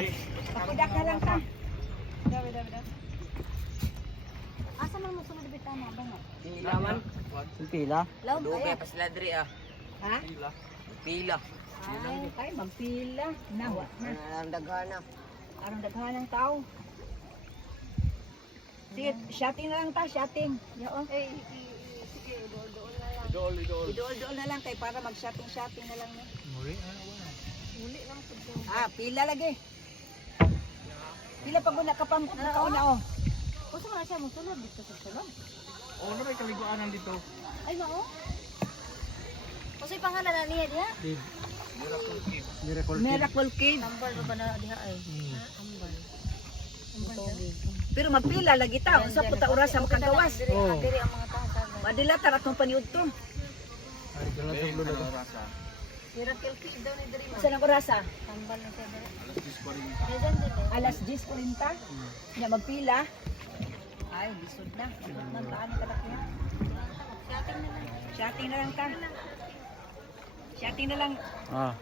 naman. Pakidak na lang ta. Asa man mo sunod bitaw na ba mo? Pila man. Pila. Laom Dugay kaya. pa sila diri ah. Ha? Pila. Ay, magpila. Nawa na. Ang daghana. Arang daghan ng tao. Sige, shotting na lang ta, shotting. Yao. Sige, doon na lang. Idol-dol na lang kay para mag-shotting na lang. Muli. Muli lang pud ko. Pila lagi. Pila pag una ka pang kauna oh. Usa man siya mo sunod dito sa sulod. Oh, na may kaliguanan dito. Ay mao. Usa pangalan na niya diha? Miracle. Miracle Cave. Ambal ba na diha ay? Ambal. Pero magpila lagi ta. Unsa po ta oras sa makagawas. Oh. Diri ang mga tao sa. Madila ta atong paniudto. Ay, galang ng lulo. Miracle Cave daw ni diri. Sa nang orasa? Ambal na siya diri. Diyan dito. Alas 10:40. Nya magpila. Ay, lisod na. Abot na paano ka niya? Shopping na lang. Shotting na lang ta. Shotting na lang. Ah.